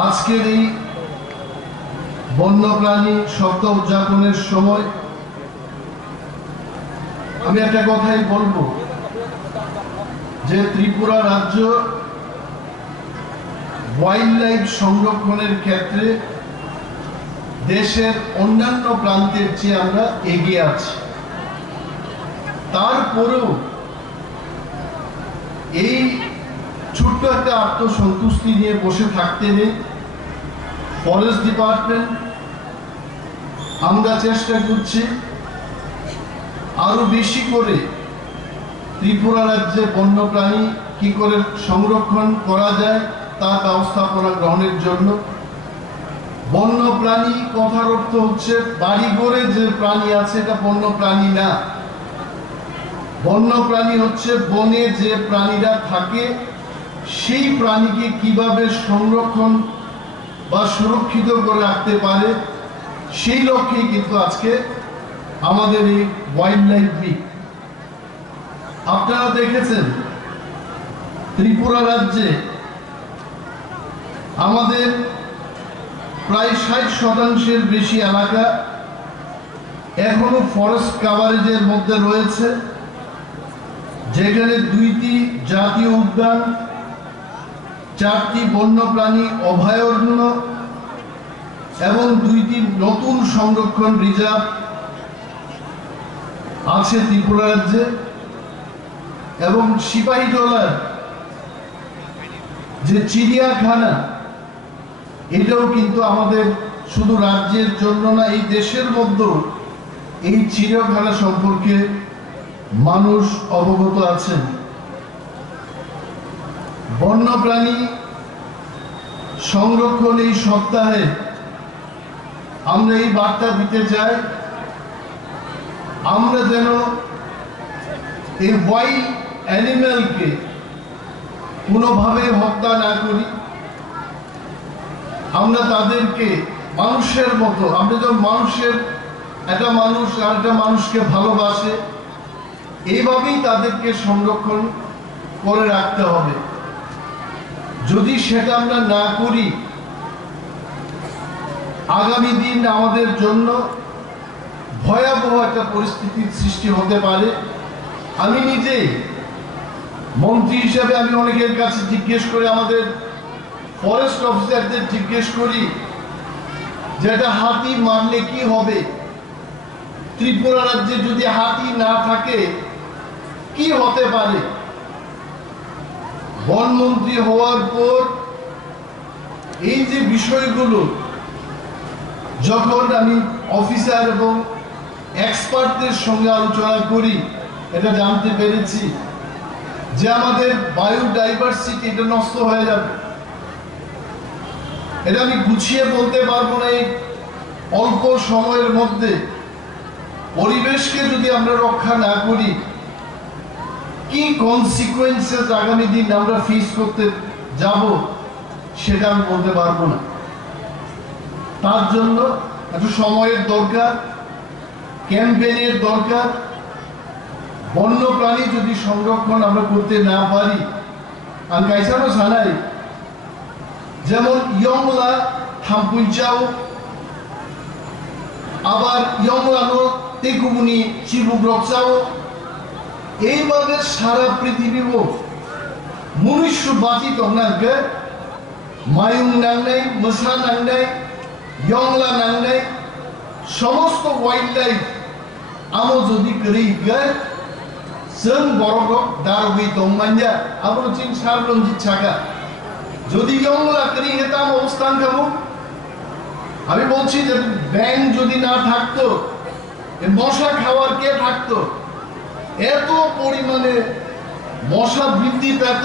আজকের এই বন্যপ্রাণী সপ্তাহ উদযাপনের সময় আমি একটা কথাই বলবো যে ত্রিপুরা রাজ্য ওয়াইল্ড লাইফ সংরক্ষণের ক্ষেত্রে দেশের অন্যান্য প্রান্তের চেয়ে আমরা এগিয়ে আছি। তারপরেও এই ছোট্ট একটা আত্মসন্তুষ্টি নিয়ে বসে থাকতে নেই। ফরেস্ট ডিপার্টমেন্ট আমরা চেষ্টা করছি আরো বেশি করে ত্রিপুরা রাজ্যে বন্যপ্রাণী কি করে সংরক্ষণ করা যায় তার ব্যবস্থাপনা গ্রহণের জন্য। বন্যপ্রাণী কথার অর্থ হচ্ছে বাড়িঘরে যে প্রাণী আছে এটা বন্যপ্রাণী না। বন্যপ্রাণী হচ্ছে বনে যে প্রাণীরা থাকে সেই প্রাণীকে কিভাবে সংরক্ষণ বা সুরক্ষিত করে রাখতে পারে সেই লক্ষ্যেই কিন্তু আজকে আমাদের এই ওয়াইল্ড লাইফ উইক। আপনারা দেখেছেন ত্রিপুরা রাজ্যে আমাদের প্রায় 60% বেশি এলাকা এখনো ফরেস্ট কাভারেজের মধ্যে রয়েছে, যেখানে 2টি জাতীয় উদ্যান, 4টি বন্যপ্রাণী অভয়ারণ্য এবং 2টি নতুন সংরক্ষণ রিজার্ভ আছে ত্রিপুরা রাজ্যে। এবং সিপাহীজলার যে চিড়িয়াখানা এটাও কিন্তু আমাদের শুধু রাজ্যের জন্য না, এই দেশের মধ্যেও এই চিড়িয়াখানা সম্পর্কে মানুষ অবগত আছেন। বন্যপ্রাণী সংরক্ষণ এই সপ্তাহে আমরা এই বার্তা দিতে চাই, আমরা যেন এই ওয়াইল্ড অ্যানিম্যালকে কোনোভাবে হত্যা না করি। আমরা তাদেরকে মানুষের মতো, আমরা যখন মানুষের একটা মানুষ আর একটা মানুষকে ভালোবাসে এইভাবেই তাদেরকে সংরক্ষণ করে রাখতে হবে। যদি সেটা আমরা না করি আগামী দিন আমাদের জন্য ভয়াবহ একটা পরিস্থিতির সৃষ্টি হতে পারে। আমি নিজেই মন্ত্রী হিসেবে আমি অনেকের কাছে জিজ্ঞেস করে, আমাদের ফরেস্ট অফিসারদের জিজ্ঞেস করি যে একটা হাতি মারলে কি হবে, ত্রিপুরা রাজ্যে যদি হাতি না থাকে কি হতে পারে। বনমন্ত্রী হওয়ার পর এই যে বিষয়গুলো যখন আমি অফিসার এবং এক্সপার্টদের সঙ্গে আলোচনা করি, এটা জানতে পেরেছি যে আমাদের বায়োডাইভার্সিটি এটা নষ্ট হয়ে যাবে। এটা আমি গুছিয়ে বলতে পারবো না। এই অল্প সময়ের মধ্যে পরিবেশকে যদি আমরা রক্ষা না করি কি কনসিকুয়েন্সেস আগামী দিন আমরা ফেস করতে যাব সেটা আমি বলতে পারবো না। তার জন্য একটু সময়ের দরকার, ক্যাম্পেইনের দরকার। বন্যপ্রাণী যদি সংরক্ষণ আমরা করতে না পারি, আমি কাইসানো জানাই যেমন ইয়ংলা থাম্পুইচাও, আবার ইয়ংলানো তেকুবুনি চিবুগ্রকচাও, এইভাবে সারা পৃথিবীও মনুষ্য বাতি তংনাকে মায়ুং নাংনাই, মশা নাংনাই, ইয়ংলা নাংনাই সমস্ত ওয়াইল্ড লাইফ আমো যদি করি जों बरगक दारगै दंमान्या आबो चिन सारलंजित ছাকা যদি ইয়ংলা করি হেতাম অবস্থান খাবো। আমি বলছি যে ব্যাং যদি না থাকতো মশা খাওয়ার কে থাকতো? এত পরিমাণে মশা বৃদ্ধি পেত।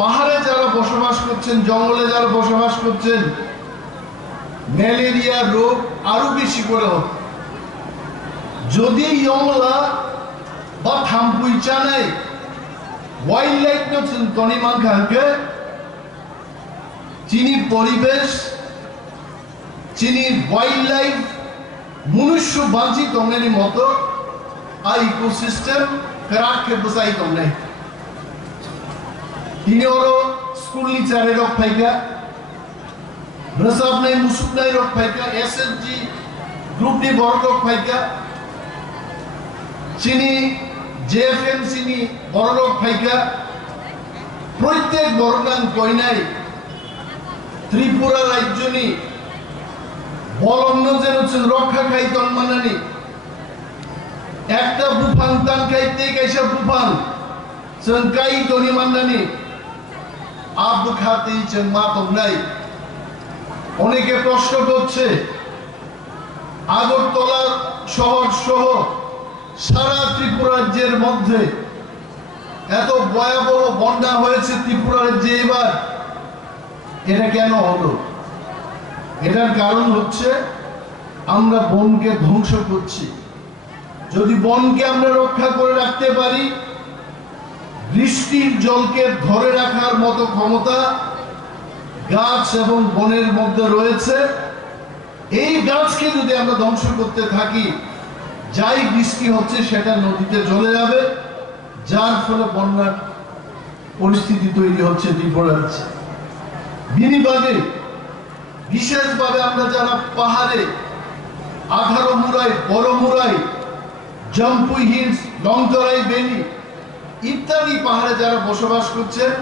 পাহাড়ে যারা বসবাস করছেন, জঙ্গলে যারা বসবাস করছেন, ম্যালেরিয়া রোগ আরো বেশি করে হতো। যদি ইয়ংলা বা থাম্পুইচা নাই ওয়াইল্ড লাইফ তনিমান খানকে চিনি পরিবেশ, চিনি ওয়াইল্ড লাইফ মনুষ্য বাঞ্চি তংনানি মতো आ इकोसिस्टम कराक के बसाई तंगनाय। তিনি ওরও স্কুল নিচারে রক ফাইগা Resab nai musuk nai rok paika SSG group ni bor rok paika chini JFM chini bor rok paika প্রত্যেক বর্ণান কইনাই ত্রিপুরা রাজ্যনি বলন্ন যেন রক্ষা খাইতন মানানি একটা বুফাং তান খাইতে কাইসা বুফাং जों কাই দনি মানানি আব খাতে जों মা তংনাই অনেকে প্রশ্ন করছে আগরতলা শহর সহ সারা ত্রিপুরা রাজ্যের মধ্যে এত ভয়াবহ বন্যা হয়েছে ত্রিপুরা রাজ্যে এবার এটা কেন হলো এটার কারণ হচ্ছে আমরা বনকে ধ্বংস করছি যদি বনকে আমরা রক্ষা করে রাখতে পারি বৃষ্টির জলকে ধরে রাখার মতো ক্ষমতা গাছ এবং বনের মধ্যে রয়েছে এই গাছকে যদি আমরা ধ্বংস করতে থাকি যাই বৃষ্টি হচ্ছে সেটা নদীতে চলে যাবে যার ফলে বন্যার পরিস্থিতি তৈরি হচ্ছে ত্রিপুরা রাজ্যে বিনিবাদে বিশেষভাবে আমরা যারা পাহাড়ে 18 মুরাই বড় মুরাই জম্পুই হিলস লংতরাই ভ্যালি ইত্যাদি পাহাড়ে যারা বসবাস করছেন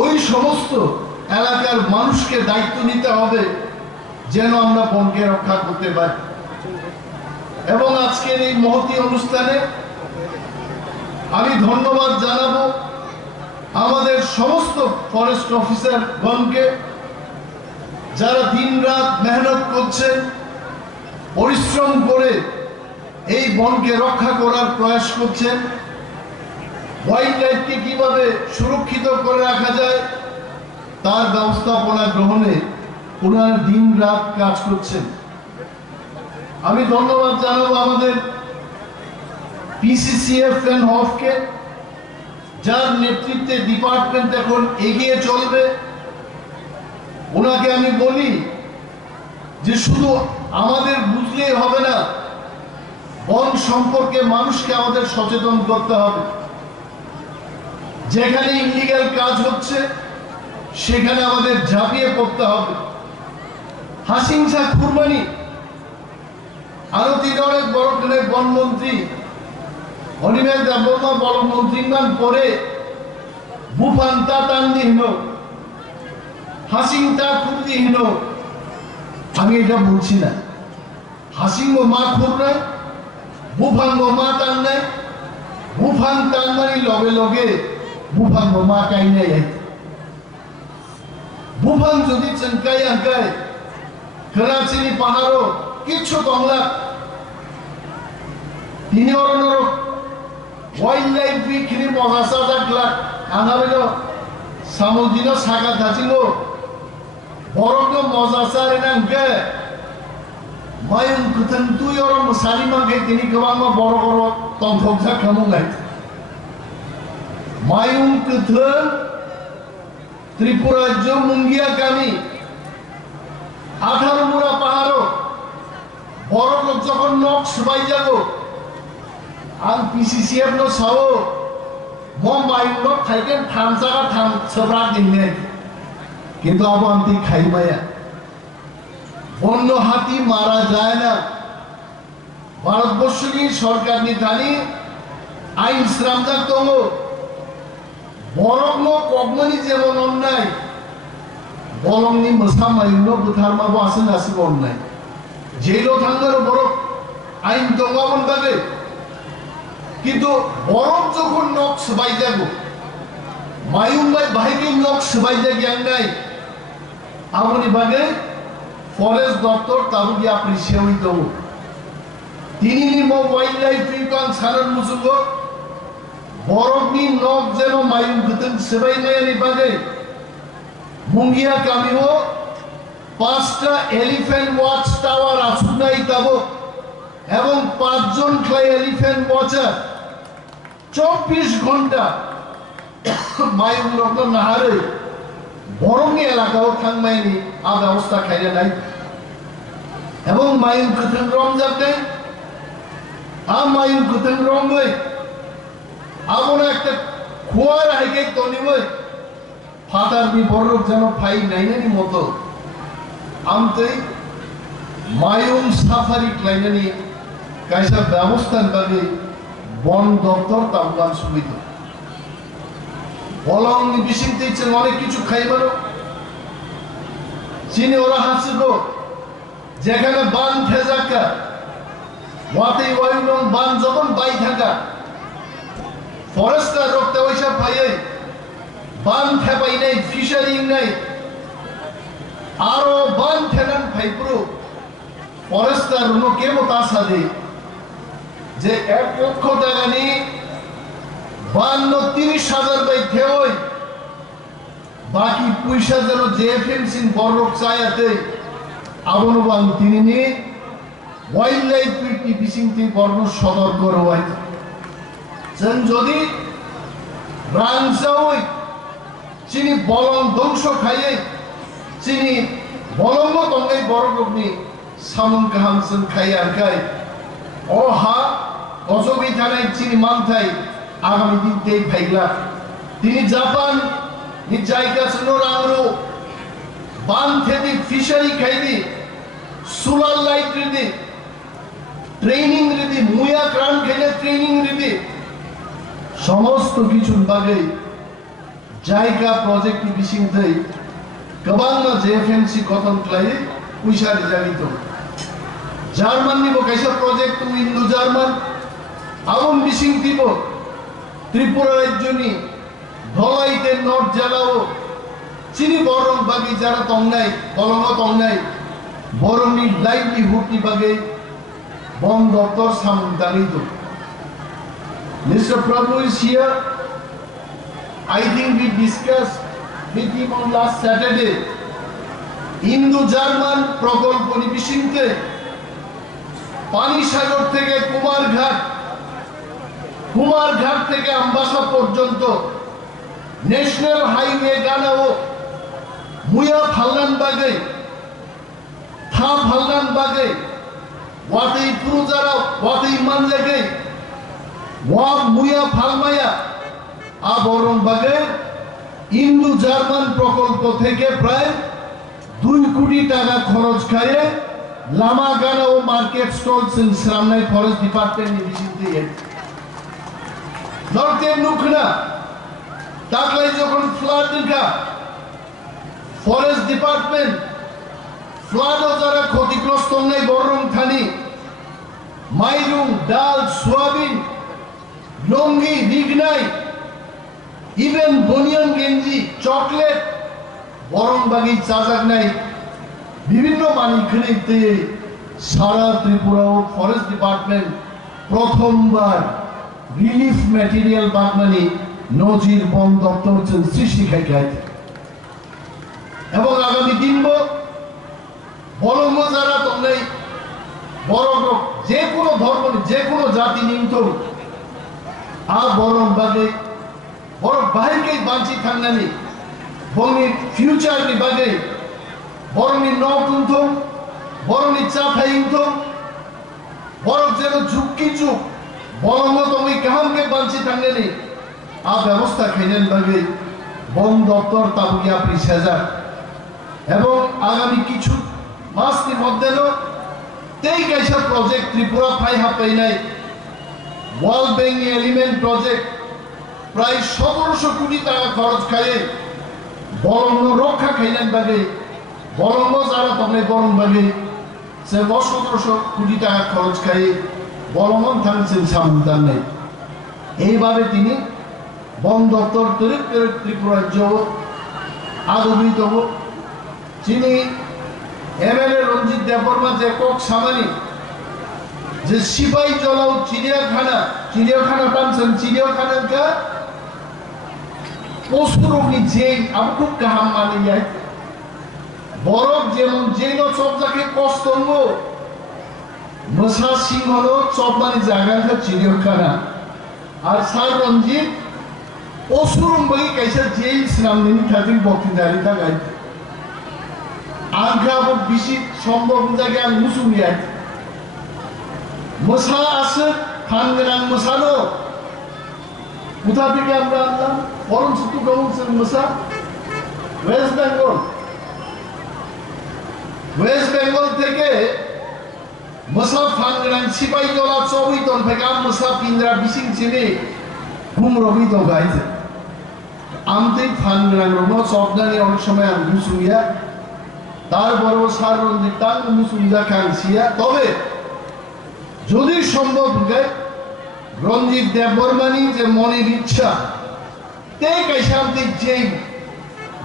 ওই সমস্ত এলাকার মানুষকে দায়িত্ব নিতে হবে যেন আমরা বনকে রক্ষা করতে পারি এবং আজকের এই মহতী অনুষ্ঠানে আমি ধন্যবাদ জানাবো আমাদের সমস্ত ফরেস্ট অফিসার গণকে যারা দিনরাত মেহনত করছেন পরিশ্রম করে এই বনকে রক্ষা করার প্রয়াস করছেন ওয়াইল্ড লাইফকে কিভাবে সুরক্ষিত করে রাখা যায় তার ব্যবস্থাপনা গ্রহণে ওনারা দিনরাত কাজ করছেন আমি ধন্যবাদ জানাবো আমাদের PCCF and হফকে যার নেতৃত্বে ডিপার্টমেন্ট এখন এগিয়ে চলবে ওনাকে আমি বলি যে শুধু আমাদের বুঝলেই হবে না বন সম্পর্কে মানুষকে আমাদের সচেতন করতে হবে যেখানে ইলিগ্যাল কাজ হচ্ছে সেখানে আমাদের ঝাঁপিয়ে পড়তে হবে হাসিংসা খুরমানি আরো অনেক বড় বনমন্ত্রী অনিমেষ দেববর্মা বড় মন্ত্রীমান পরে বুফান্তা টান্দিহীন হাসিংতা খুবদিহীন আমি এটা বলছি না হাসিংও মা খুব নাই বুফাঙ্গ মা টান নাই বুফাং টানমানি লগে লগে বুফাঙ্গ মা কাই নাই বুফাং যদি চেনকাই আঁকায় করাচিনি পাহাড়ও কিচ্ছু কমলা তিনি অরণ্যর ওয়াইল্ড লাইফ বিখিনি মজাসা থাকলা আনাবেন সামুদ্রিক সাগা ধাচিল বরফ মজাসা রেনাকে মায়ুং কুথান তুই অরম সারি মাংকে তিনি গোবাং বড় বড় তংথকজা খামুং গাই মায়ুং কুথান ত্রিপুরা রাজ্য মুঙ্গিয়া গামী 18 মুরা পাহাড় বরফ যখন নখ সবাই যাবো आं PCCF नो सावो मम माइंड नो थाइकेन थामसागा थाम सबरा दिने किंतु अब आंती खाई माया বন্য হাতি মারা যায় না ভারতবর্ষের সরকার নিধানি আইন শ্রামজাক তঙ্গ বরং কগমনি যেমন অন্যায় বলংনি মোসামাইন্য বুথারমাবো আসেন আসিব অন্যায় জেলো থাঙ্গার বরং আইন দঙ্গাবন বাগে কিন্তু বরফ যখন নখ সবাই যাব মায়ুংবাই ভাইকে নখ সবাই যা জ্ঞান নাই আমনি বাগে ফরেস্ট দপ্তর তাবুকি আপনি সেওই দেব তিনি নিম ওয়াইল্ড লাইফ ফিকান সানার মুসুগ বরফনি নখ যেন মায়ুং গতন সবাই নাই বাগে মুঙ্গিয়া কামিও 5টা এলিফ্যান্ট ওয়াচ টাওয়ার আসুনাই তাব এবং 5 জন ক্লাই এলিফ্যান্ট ওয়াচার 24 ঘন্টা মায়ুং রত্ন নাহারে বরং এলাকাও থাকমাইনি আ ব্যবস্থা খাইলে নাই এবং মায়ুং কুথন রং যাতে আ মায়ুং কুথন রং লই আমন একটা খোয়ার হাইকে তনিবই ফাটার বি বড় যেন ফাই নাইনানি মতো আমতে মায়ুম সাফারি ক্লাইনানি কাইসা ব্যবস্থার বাগে বন দপ্তর তামগান সুবিধা বলং বিশিংতে ইচ্ছে অনেক কিছু খাইবারও চিনি ওরা হাসিবো যেখানে বান থেজাকা ওয়াতে ওয়াইলং বান যখন বাই থাকা ফরেস্টার রক্তে ওইসব পাইয়ে বান থেপাই নাই ফিশারি নাই আরো বান থেনান ফাইপ্রো ফরেস্টার উনো কেমো তাসাদে যে 1 লক্ষ টাকা নিয়ে 30,000 বাই থেওই বাকি পয়সা যেন জেএফএমসি বড় চায়াতে আবনবাং তিনি নিয়ে ওয়াইল্ড লাইফ পিটি বিসিংতি বর্ণ সদর করওয়াই যেন যদি রাংসাওই চিনি বলং ধ্বংস খাইয়ে চিনি বলঙ্গ তঙ্গাই বড় গবনি সামুন কাহামসন খাই আর খাই ও হা অজবি থানায় চিনি মানথাই আগামী দিন তেই ফাইলা তিনি জাপান নি জায়গা সনো রাংরো বান থেদি ফিশারি খাইদি সোলার লাইট রিদি ট্রেনিং রিদি মুয়া ক্রান খেলে ট্রেনিং রিদি সমস্ত কিছুর বাগে জায়গা প্রজেক্ট বিসিংথै गोबां जेएफएमसी गठन खालायो पैसा रिजालित जार्मान निबो कायसा प्रजेक्ट इन्डो जार्मान आबन बिसिं दिबो त्रिपुरा राज्यनि धलाइते नर्थ जেলাও चिनी बरं बागै जारा तंनाय बलंग तंनाय बरंनि लाइवलीहुडनि बागै बन दप्तर सामदानि दं Mr. Prabhu is here. I think we discussed with him on last Saturday. Indo-German প্রকল্প নিবিসিংতে পানিসাগর থেকে কুমারঘাট থেকে আমবাসা পর্যন্ত ন্যাশনাল হাইওয়ে গানাও মুয়া ফালনান বাগে থা ফালনান বাগে ওয়াতেই পুরুজারা ওয়াতেই মানজাগে ওয়া মুয়া ফালমায়া আবরণ বাগে ইন্দো জার্মান প্রকল্প থেকে প্রায় 2 কোটি টাকা খরচ খায়ে লামাগানা ও মার্কেট স্টলস ইন শ্রামনাই ফরেস্ট ডিপার্টমেন্ট নিবিসিতে নর্থে নুখনা তাকলাই যখন ফ্লাড দেখা ফরেস্ট ডিপার্টমেন্ট ফ্লাড ও যারা ক্ষতিগ্রস্ত নাই বরং থানি মাইরুং ডাল সোয়াবিন লঙ্গি বিগনাই ইভেন বনিয়ান গেঞ্জি চকলেট বরং বাগি চাজাক নাই বিভিন্ন মানি খরিদতে সারা ত্রিপুরা ও ফরেস্ট ডিপার্টমেন্ট প্রথমবার রিলিফ ম্যাটেরিয়াল বাগমানি নজির বন দপ্তর সৃষ্টি খাই এবং আগামী দিনব বলঙ্গ যারা তোমরাই বড় যে কোনো ধর্ম যে কোনো জাতি নিমত আর বরং বাগে বড় বাহিরকেই বাঁচি থাকনানি বংনি ফিউচারনি বাগে বরংনি নকুন্থম বরংনি চাথাইন্থম বরং যেন ঝুঁকি চুপ বলঙ্গ তুমি কাহামকে বাঁচি থাকনানি আ ব্যবস্থা খাইলেন বাগে বন দপ্তর তাবুকি আপনি সেজা এবং আগামী কিছু মাসের মধ্যে তেই কাইসা প্রজেক্ট ত্রিপুরা ফাই হাপাই নাই ওয়ার্ল্ড ব্যাংক এলিমেন্ট প্রজেক্ট প্রায় 1700 কোটি টাকা খরচ খাইয়ে বরঙ্গ রক্ষা খাইলেন বাগে বরঙ্গ যারা তখন বরং বাগে সে 1700 কোটি টাকা খরচ খাইয়ে বরঙ্গন থাকছেন সামদান নেই এইভাবে তিনি বন দপ্তর ত্রিপুরা রাজ্য আদবিত তিনি এমএলএ রঞ্জিত দেববর্মা যে কক সামানি যে সিপাই জলাও চিড়িয়াখানা টানছেন চিড়িয়াখানা পশুরোগী জেল আমি খুব কাহাম মানে যায় বরফ যেমন জেল সবজাকে কষ্ট মশা সিংহ সব মানে জায়গা চিড়িয়াখানা আর স্যার রঞ্জিত পশুরোগী কাইসা জেল সিনামদিনী থাকি বক্তৃতারি থাকায় আগ্রা বেশি সম্ভব জায়গায় আমি মুসুমিয়া মশা আছে ফানগেরাং মশানো কোথা থেকে আমরা আনলাম বরং শুধু গৌসের মশা ওয়েস্ট বেঙ্গল থেকে মশা ফানগ্রান সিপাই জলা চবই তন থেকে মশা পিন্দ্রা বিসিং চিনি ঘুম রবি তো গাইছে আমতেই ফানগ্রান রব সবদানি অনেক সময় আমি মুসুইয়া তারপর সার রঞ্জিত তাং মুসুইয়া খানসিয়া তবে যদি সম্ভব হয় রঞ্জিত দেববর্মানি যে মনের ইচ্ছা তে কাইসামতে যে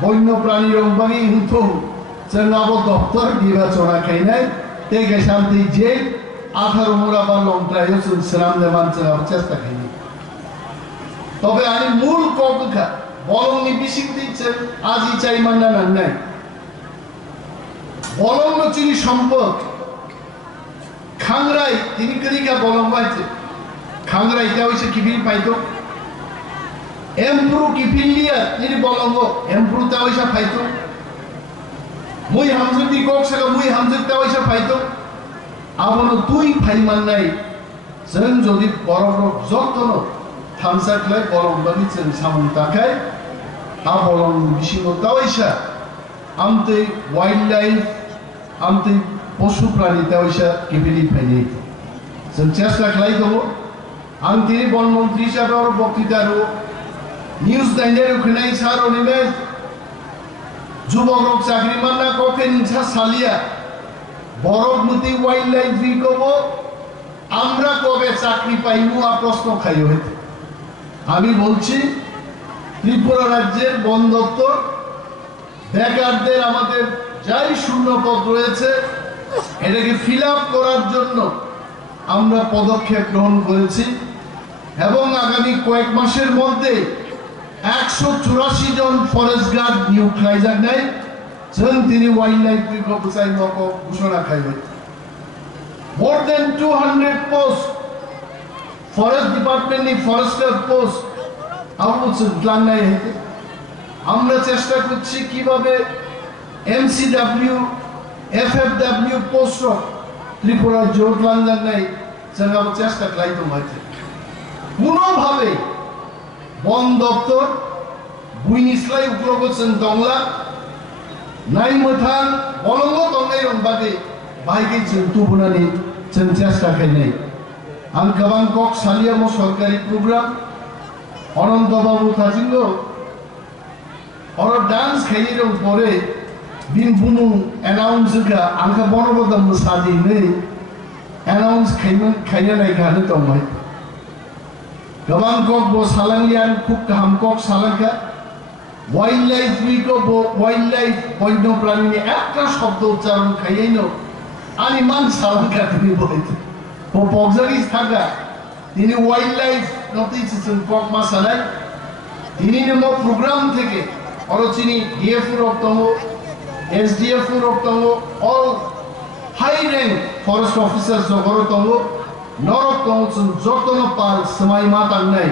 বন্যপ্রাণী রংবানি হিংথু চেনাব দপ্তর নির্বাচনা খাইনাই তে কাইসামতে যে 18 মুরা বা লংটায় শ্রীরাম দেবান চেনাব চেষ্টা খাইনি তবে আমি মূল কবকা বলংনি বিসিক দিচ্ছেন আজই চাই মান্না নাই বলং চিনি সম্পদ খাংরাই তিনি কদিকা বলং পাইছে খাংরা এটা হয়েছে কিপিল পাইতো এমপ্রু কিপিলিয়া তিনি বলঙ্গ এমপ্রুটা হয়েছে পাইতো মুই হামজুদি কক্সাga মুই হামজুদটা হয়েছে পাইতো আবনো তুই ফাইমান নাই जों যদি বড় যত্ন থামসাকলাই বলং বানি जों সামন তাকাই আ বলং বিশিগতা হয়েছে আমতে ওয়াইল্ড লাইফ আমতে পশু প্রাণীটা হয়েছে কিপিলি ফাইনি जों চেষ্টা খাই দেবো আমি তিনি বনমন্ত্রী হিসাবে ওর বক্তৃতারও নিউজ দাইনের ওখানে সার অনিমে যুবক চাকরি মান্না কফে নিছা সালিয়া বরফ নদী ওয়াইল্ড লাইফ কব আমরা কবে চাকরি পাইবো আর প্রশ্ন খাই হইতে আমি বলছি ত্রিপুরা রাজ্যের বন দপ্তর বেকারদের আমাদের যাই শূন্য পদ রয়েছে এটাকে ফিল আপ করার জন্য আমরা পদক্ষেপ গ্রহণ করেছি এবং আগামী কয়েক মাসের মধ্যে 184 জন ফরেস্ট গার্ড নিয়োগ খাইজাক নাই जों তিনি ওয়াইল্ড লাইফ রিকভারি ঘোষণা খাইবে মোর দেন 200 পোস্ট ফরেস্ট ডিপার্টমেন্টনি ফরেস্টার পোস্ট নাই আমরা চেষ্টা করছি কিভাবে এমসিডব্লিউ এফএফডব্লিউ পোস্ট ত্রিপুরা জোট লাঞ্জান নাই जों চেষ্টা খাইতো মাঝে কোনোভাবে বন দপ্তর বুইনিসলাই উপলব্ধ দংলা নাই মথান বলঙ্গ দংনাই রংবাদে বাইকে जों তুবুনানি जों চেষ্টা খাইনাই आं गोबां कक सालियामो सरकारि प्रग्राम अनंत बाबु थाजिंग और डांस खाइनि दं परे बिन बुनु अनाउंस का आंखा बनबदम सादि नै अनाउंस खाइना नाय गानो दंबाय गोबां कक बो सालांगियान खुब गाहाम कक सालांगा वाइल्ड लाइफ वीक बो वाइल्ड लाइफ बन्य प्राणीनि एकटा शब्द उच्चारण खाइनो आनि मान सालांगा तिनि बलैते ও পগজারিস থাকা তিনি ওয়াইল্ড লাইফ নটিসেশন কক মাসালাই তিনি নেম প্রোগ্রাম থেকে অরচিনি ডিএফ রক্তম এসডিএফ রক্তম all high rank forest officer জগরতম নরতম যতন পাল সময় মাতাং নাই